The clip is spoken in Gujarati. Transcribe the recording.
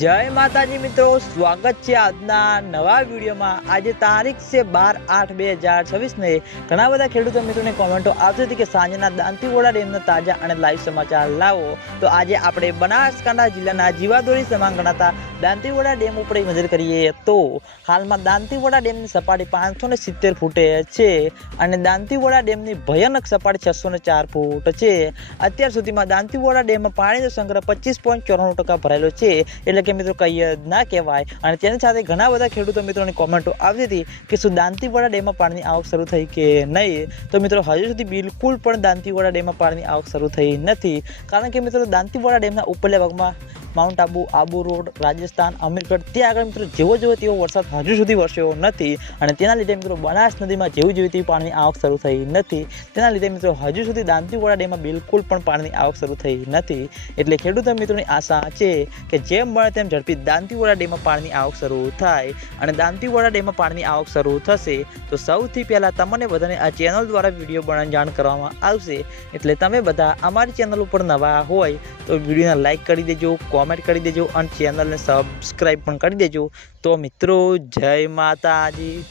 जय माताजी मित्रों, स्वागत है આજના નવા વિડીયોમાં। આજે તારીખ છે 12/8/2026 ને ઘણા બધા ખેડૂતો મિત્રોને કોમેન્ટો આવતી હતી કે સાંજના દાંતીવાડા ડેમના તાજા અને લાઈવ સમાચાર લાવો। તો આજે આપણે બનાસકાંઠા જિલ્લાના જીવાદોરી સમાન ગણાતા દાંતીવાડા ડેમ ઉપર નજર કરીએ તો હાલમાં દાંતીવાડા ડેમની સપાટી 570 ફૂટે છે અને દાંતીવાડા ડેમની ભયાનક સપાટી 604 ફૂટ છે। અત્યાર સુધીમાં દાંતીવાડા ડેમમાં પાણીનો સંગ્રહ 25.94% ભરાયેલો છે। એટલે કે મિત્રો કહીએ ના કહેવાય। અને તેની સાથે ઘણા બધા ખેડૂતો મિત્રોની કોમેન્ટો આવતી હતી કે શું દાંતીવાડા ડેમમાં પાણીની આવક શરૂ થઈ કે નહીં। તો મિત્રો હજુ સુધી બિલકુલ પણ દાંતીવાડા ડેમમાં પાણીની આવક શરૂ થઈ નથી, કારણ કે મિત્રો દાંતીવાડા ડેમના ઉપરલા ભાગમાં માઉન્ટ આબુ, આબુ રોડ, રાજસ્થાન, અમીરગઢ ત્યાં આગળ મિત્રો જેવો તેવો વરસાદ હજુ સુધી વરસ્યો નથી અને તેના લીધે મિત્રો બનાસ નદીમાં જેવી તેવી પાણીની આવક શરૂ થઈ નથી। તેના લીધે મિત્રો હજુ સુધી દાંતીવાડા ડેમમાં બિલકુલ પણ પાણીની આવક શરૂ થઈ નથી। એટલે ખેડૂતો મિત્રોની આશા છે કે જેમ બને તેમ ઝડપી દાંતીવાડા ડેમમાં પાણીની આવક શરૂ થાય અને દાંતીવાડા ડેમમાં પાણીની આવક શરૂ થશે તો સૌથી પહેલાં તમને બધાને આ ચેનલ દ્વારા વિડીયો બનાવીને જાણ કરવામાં આવશે। એટલે તમે બધા અમારી ચેનલ ઉપર નવા હોય તો વિડીયોને લાઇક કરી દેજો, કોમેન્ટ કરી દેજો અને ચેનલને સબસ્ક્રાઈબ પણ કરી દેજો। તો મિત્રો જય માતાજી।